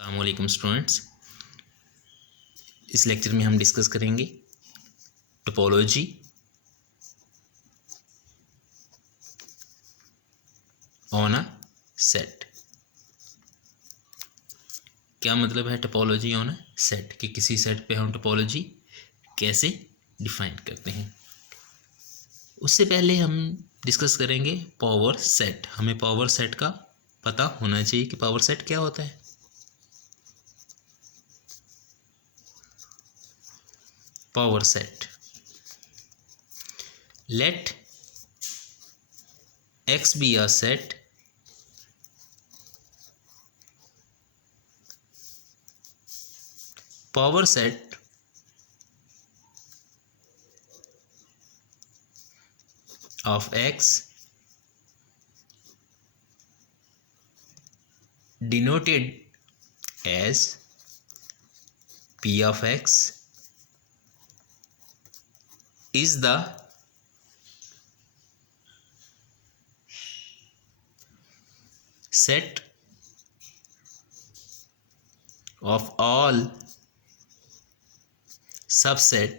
अस्सलाम वालेकुम स्टूडेंट्स। इस लेक्चर में हम डिस्कस करेंगे टोपोलॉजी ऑन अ सेट। क्या मतलब है टोपोलॉजी ऑन अ सेट कि किसी सेट पे हम टोपोलॉजी कैसे डिफाइन करते हैं। उससे पहले हम डिस्कस करेंगे पावर सेट। हमें पावर सेट का पता होना चाहिए कि पावर सेट क्या होता है। Power set, let X be a set power set of X denoted as P of X is the set of all subset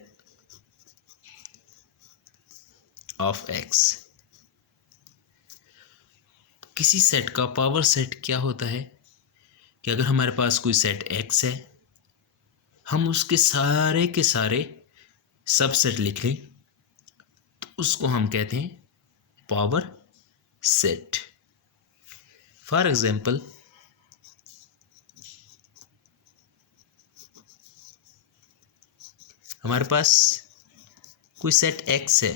of X। किसी सेट का पावर सेट क्या होता है कि अगर हमारे पास कोई सेट X है, हम उसके सारे के सारे सबसेट लिख लें तो उसको हम कहते हैं पावर सेट। फॉर एग्जाम्पल, हमारे पास कोई सेट X है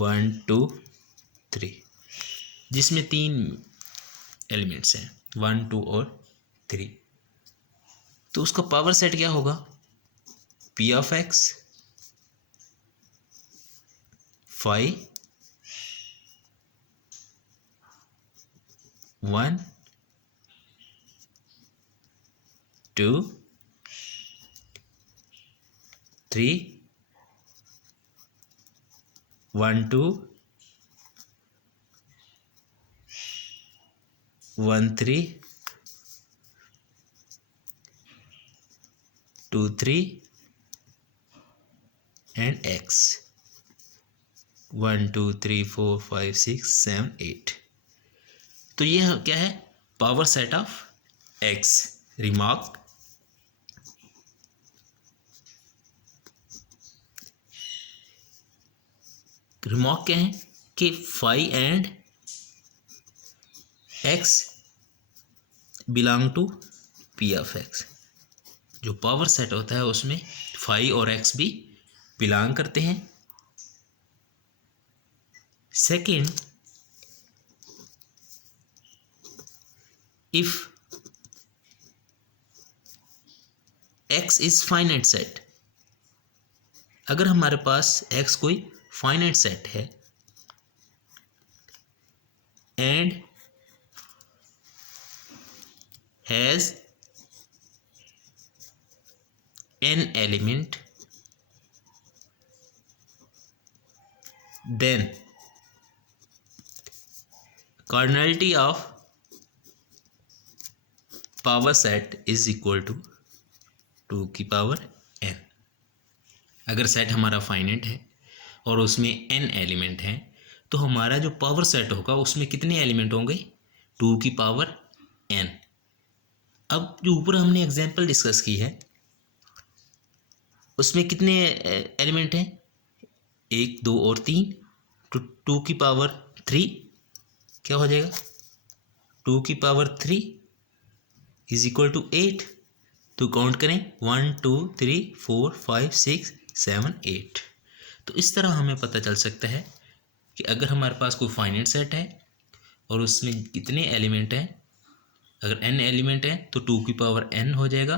1 2 3, जिसमें 3 एलिमेंट्स हैं 1 2 और 3। तो उसका पावर सेट क्या होगा? P of X 5 1 2 3 1 2 1 3 2 3 and X 1 2 3 4 5 6 7 8। तो ये क्या है? Power set of X। Remark, remark क्या है कि 5 and X belong to P of X। जो पावर सेट होता है उसमें 5 और X भी बिलोंग करते हैं। Second, if X is finite set, अगर हमारे पास X कोई फाइनाइट सेट है and has n element, then cardinality of power set is equal to 2 की पावर n। अगर सेट हमारा फाइनाइट है और उसमें n एलिमेंट हैं तो हमारा जो पावर सेट होगा उसमें कितने एलिमेंट होंगे? 2 की पावर n। अब जो ऊपर हमने एग्जांपल डिस्कस की है उसमें कितने एलिमेंट हैं? 1 2 और 3। तो 2 की पावर 3 क्या हो जाएगा? 2 की पावर 3 इज इक्वल टू 8। तो काउंट करें 1 2 3 4 5 6 7 8। तो इस तरह हमें पता चल सकता है कि अगर हमारे पास कोई फाइनाइट सेट है और उसमें कितने एलिमेंट हैं, अगर n एलिमेंट है तो 2 की पावर n हो जाएगा।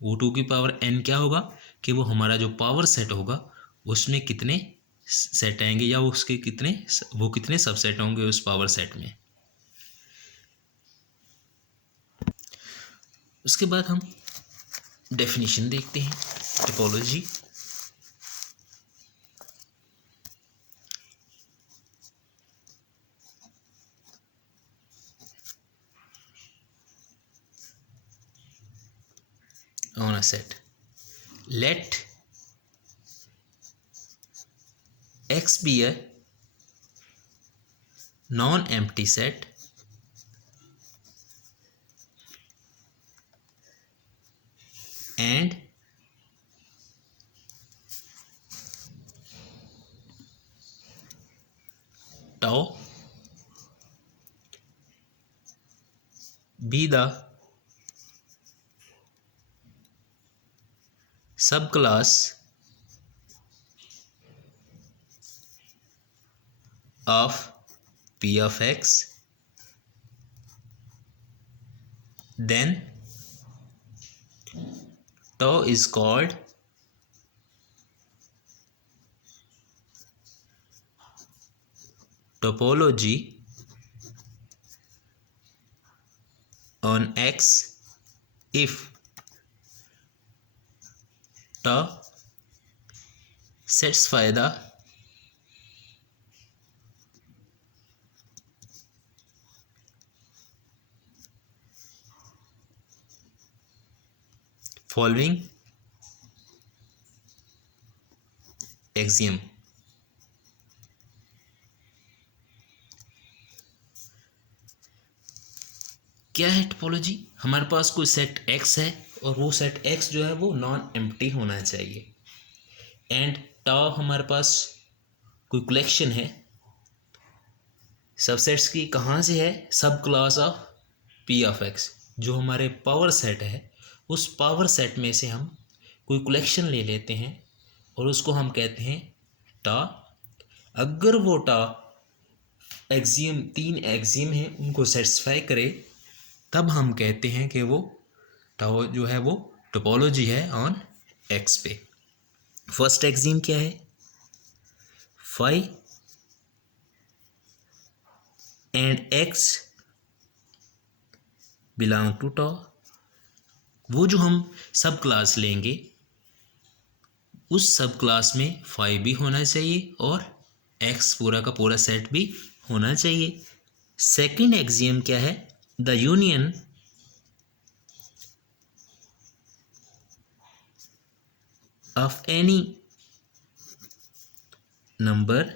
वो 2 की पावर n क्या होगा कि वो हमारा जो पावर सेट होगा उसमें कितने सेट आएंगे या उसके कितने सबसेट होंगे उस पावर सेट में। उसके बाद हम डेफिनेशन देखते हैं topology. on a set. Let X be a non-empty set and tau be the subclass of P of X, then tau is called topology on X if tau satisfy the following axiom. क्या है topology? हमारे पास कोई set X है और वो set X जो है वो नॉन एम्प्टी होना चाहिए, एंड टाउ हमारे पास कोई कलेक्शन है सबसेट्स की। कहाँ से है? सब class of P of X। जो हमारे पावर सेट है उस पावर सेट में से हम कोई कलेक्शन ले लेते हैं और उसको हम कहते हैं टा। अगर वो टा एक्सियम, 3 एक्सियम है, उनको सेटिस्फाई करे तब हम कहते हैं कि वो टाउ जो है वो टोपोलॉजी है ऑन X पे। फर्स्ट एक्सियम क्या है? Phi and X belong to tau. वो जो हम सब क्लास लेंगे उस सब क्लास में फाई भी होना चाहिए और X पूरा का पूरा सेट भी होना चाहिए। सेकंड एक्सियम क्या है? The union of any number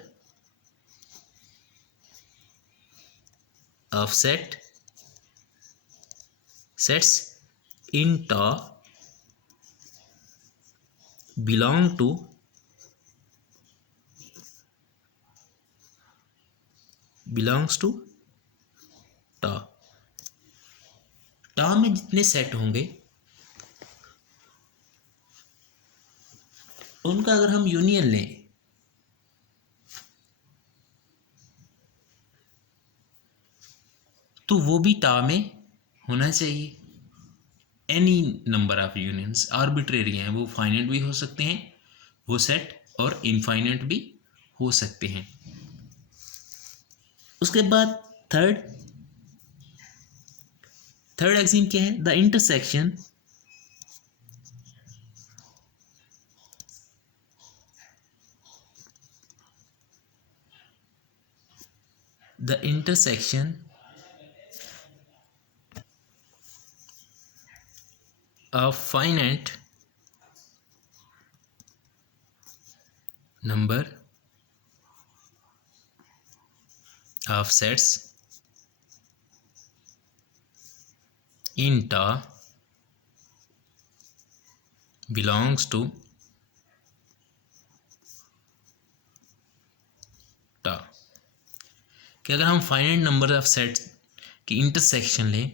of sets in tau belongs to tau। tau में जितने सेट होंगे उनका अगर हम यूनियन लें तो वो भी टा में होना चाहिए। Any number of unions arbitrary हैं, वो फाइनाइट भी हो सकते हैं वो सेट और इनफाइनाइट भी हो सकते हैं। उसके बाद थर्ड एक्सियम क्या है? The intersection of finite number of sets in tau belongs to tau। कि अगर हम फाइनाइट नंबर ऑफ सेट्स की इंटरसेक्शन लें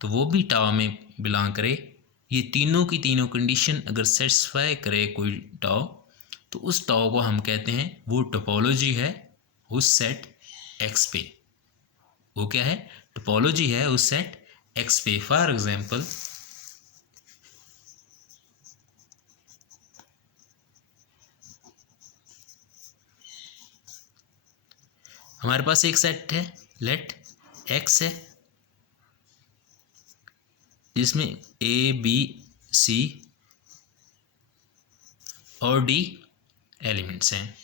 तो वो भी टाउ में बिलोंग करे। ये तीनों की तीनों कंडीशन अगर सेटिस्फाई करे कोई टाउ तो उस टाउ को हम कहते हैं वो टोपोलॉजी है उस सेट X पे। वो क्या है? टोपोलॉजी है उस सेट X पे। फॉर एग्जांपल हमारे पास एक सेट है लेट X है जिसमें A B C और D एलिमेंट्स हैं।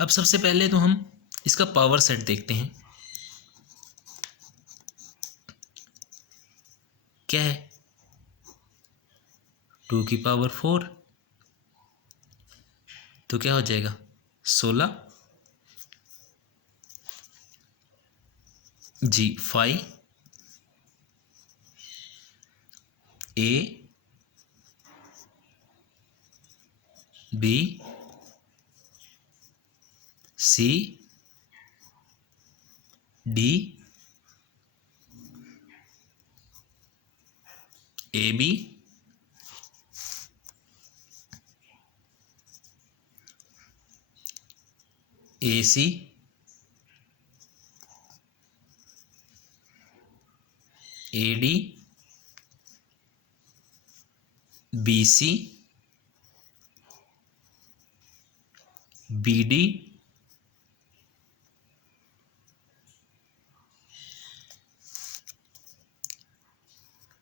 अब सबसे पहले तो हम इसका पावर सेट देखते हैं क्या है। 2 की पावर 4, तो क्या हो जाएगा 16 जी 5 A B C D AB AC AD BC BD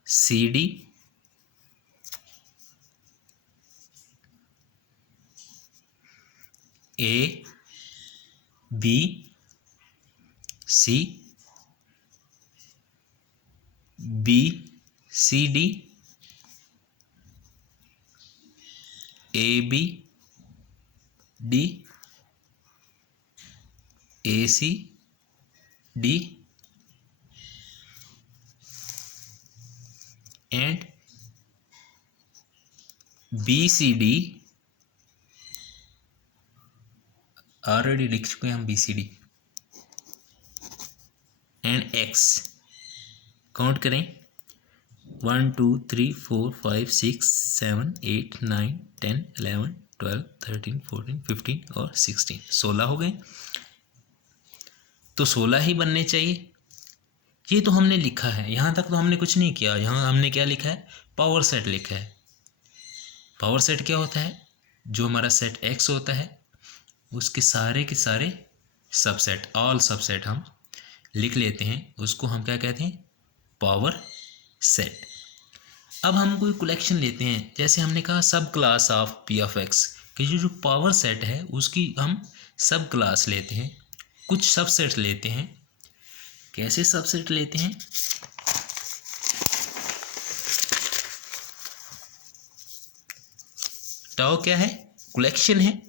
CD A B C B C D A B D A C D and B C D already लिख चुके हैं हम B C D and x count करें 1 2 3 4 5 6 7 8 9 10 11 12 13 14 15 और 16 16 हो गए। तो 16 ही बनने चाहिए। ये तो हमने लिखा है, यहाँ तक तो हमने कुछ नहीं किया। यहाँ हमने क्या लिखा है, पावर सेट लिखा है। पावर सेट क्या होता है, जो हमारा सेट एक्स होता है उसके सारे के सारे सबसेट, ऑल सबसेट हम लिख लेते हैं, उसको हम क्या कहते हैं, पावर सेट। अब हम कोई कलेक्शन लेते हैं, जैसे हमने कहा सब class of P of x, कि जो पावर सेट है उसकी हम सब क्लास लेते हैं, कुछ सबसेट लेते हैं। कैसे सबसेट लेते हैं, टाउ क्या है, कलेक्शन है।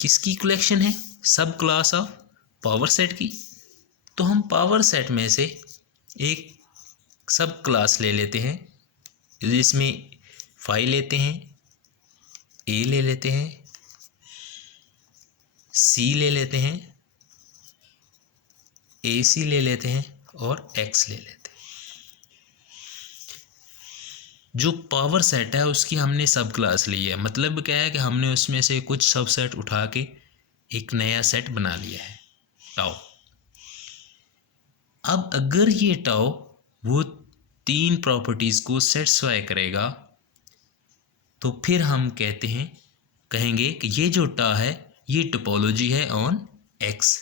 किसकी कलेक्शन है, सब क्लास ऑफ पावर सेट की। तो हम पावर सेट में से एक सब क्लास ले लेते हैं, जिसमें 5 लेते हैं, ए ले लेते हैं, सी ले लेते हैं, ए सी ले लेते हैं और एक्स ले लेते हैं। जो पावर सेट है उसकी हमने सब क्लास ली है, मतलब क्या है कि हमने उसमें से कुछ सबसेट उठा के एक नया सेट बना लिया है, टाउ। अब अगर ये टाउ वो 3 प्रॉपर्टीज को सेटिस्फाई करेगा तो फिर हम कहेंगे कि ये जो टा है ये टोपोलॉजी है on x.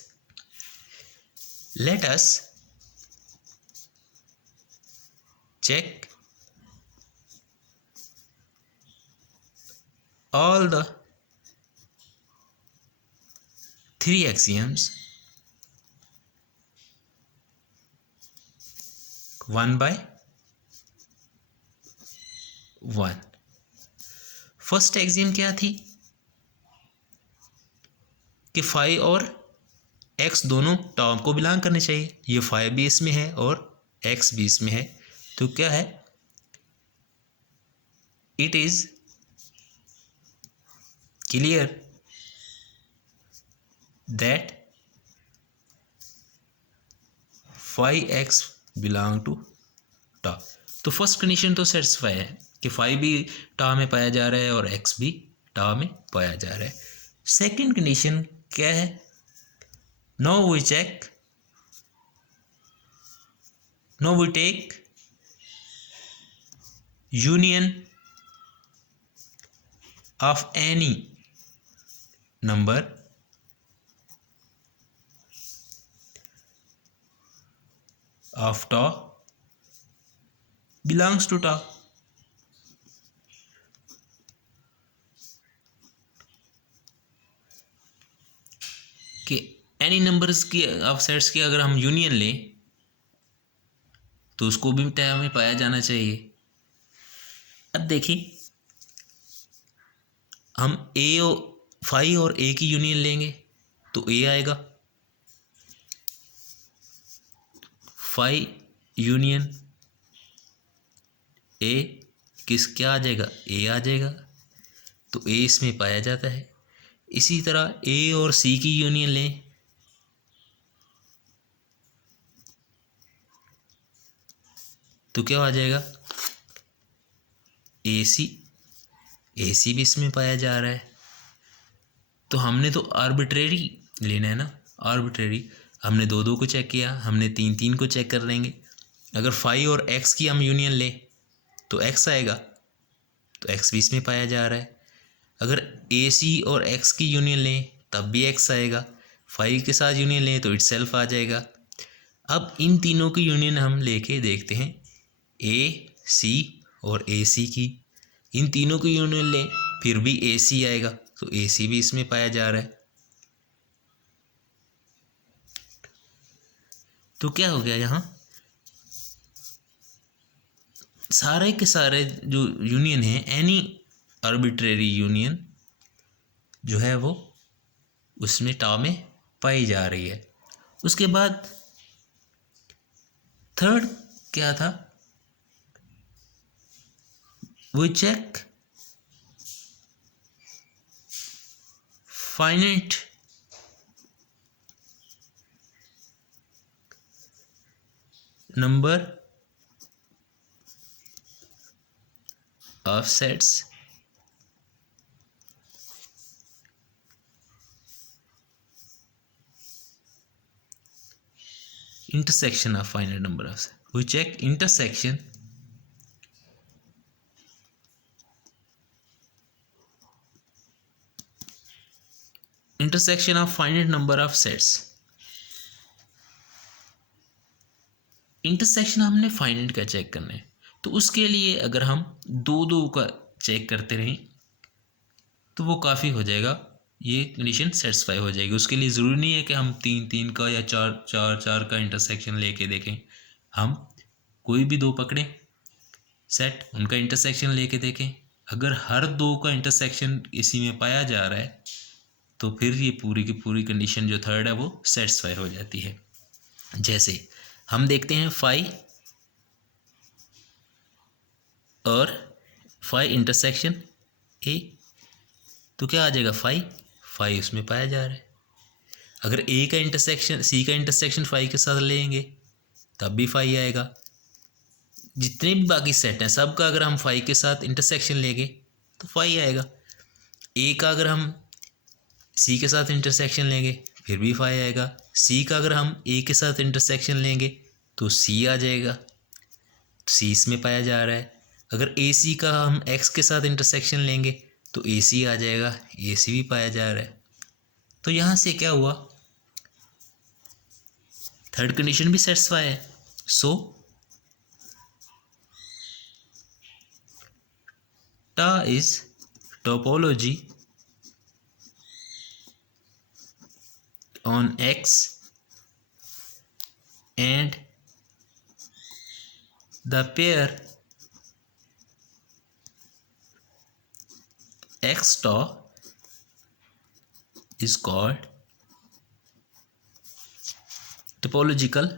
Let us check all the 3 axioms one by one। First axiom क्या थी कि 5 और x दोनों टाउ को बिलोंग करने चाहिए। ये 5 भी इसमें है और x भी इसमें है, तो क्या है, it is clear that 5x belong to टा। तो फर्स्ट कंडीशन तो सेटिस्फाई है कि 5 भी टा में पाया जा रहा है और x भी टा में पाया जा रहा है। सेकंड कंडीशन क्या है, now we check, now we take union of any number of tau belongs to tau। कि एनी नंबर्स की ऑफ सेट्स की अगर हम यूनियन लें तो उसको भी टाउ में पाया जाना चाहिए। अब देखिए, हम ए और फाई और ए की यूनियन लेंगे तो ए आएगा, फाई यूनियन ए क्या आ जाएगा, ए आ जाएगा, तो ए इसमें पाया जाता है। इसी तरह ए और सी की यूनियन लें तो क्या आ जाएगा, ए सी भी इसमें पाया जा रहा है। तो हमने तो आर्बिट्रेरी लेना है ना, आर्बिट्रेरी। हमने दो दो को चेक किया, हमने तीन तीन को चेक कर लेंगे। अगर फाई और एक्स की हम यूनियन लें तो एक्स आएगा, तो एक्स भी इसमें पाया जा रहा है। अगर ए सी और एक्स की यूनियन लें तब भी एक्स आएगा, फाई के साथ यूनियन लें तो इटसेल्फ आ जाएगा। अब इन तीनों की यूनियन हम लेके देखते हैं, ए सी और ए सी की, इन तीनों की यूनियन लें फिर भी ए सी आएगा, तो ए सी भी इसमें पाया जा रहा है। तो क्या हो गया, यहाँ सारे के सारे जो यूनियन है, एनी आर्बिट्रेरी यूनियन जो है वो उसमें टा में पाई जा रही है। उसके बाद थर्ड क्या था, we check finite number of sets intersection of finite number of sets. We check intersection of finite number of sets. Intersection हमने फाइनाइट का चेक करना है, तो उसके लिए अगर हम दो दो का चेक करते रहें तो वो काफ़ी हो जाएगा, ये कंडीशन सेटिस्फाई हो जाएगी। उसके लिए ज़रूरी नहीं है कि हम तीन तीन का या चार चार चार का इंटरसेक्शन लेके देखें। हम कोई भी दो पकड़ें सेट, उनका इंटरसेक्शन लेके देखें। अगर हर दो का इंटरसेक्शन इसी में पाया जा रहा है तो फिर ये पूरी की पूरी कंडीशन जो थर्ड है वो सेटिस्फाई हो जाती है। जैसे हम देखते हैं फाई और फाई इंटरसेक्शन ए, तो क्या आ जाएगा, फाई उसमें पाया जा रहा है। अगर ए का इंटरसेक्शन सी का इंटरसेक्शन फाई के साथ लेंगे तब भी फाई आएगा। जितने भी बाकी सेट हैं सबका अगर हम फाई के साथ इंटरसेक्शन लेंगे तो फाई आएगा। ए का अगर हम सी के साथ इंटरसेक्शन लेंगे फिर भी फाई आएगा। सी का अगर हम ए के साथ इंटरसेक्शन लेंगे तो सी आ जाएगा, सी इसमें पाया जा रहा है। अगर ए सी का हम एक्स के साथ इंटरसेक्शन लेंगे तो ए सी आ जाएगा, ए सी भी पाया जा रहा है। तो यहाँ से क्या हुआ, थर्ड कंडीशन भी सेटिस्फाई है। सो टा is topology on X and the pair X tau is called topological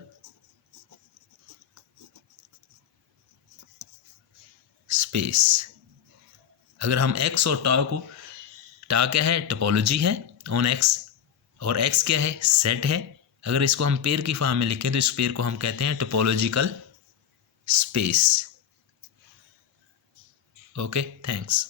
space। अगर हम X और टा को, टा क्या है, टोपोलॉजी है ऑन X, और x क्या है, सेट है। अगर इसको हम पेयर की फॉर्म में लिखें तो इस पेयर को हम कहते हैं टोपोलॉजिकल स्पेस। Okay, thanks.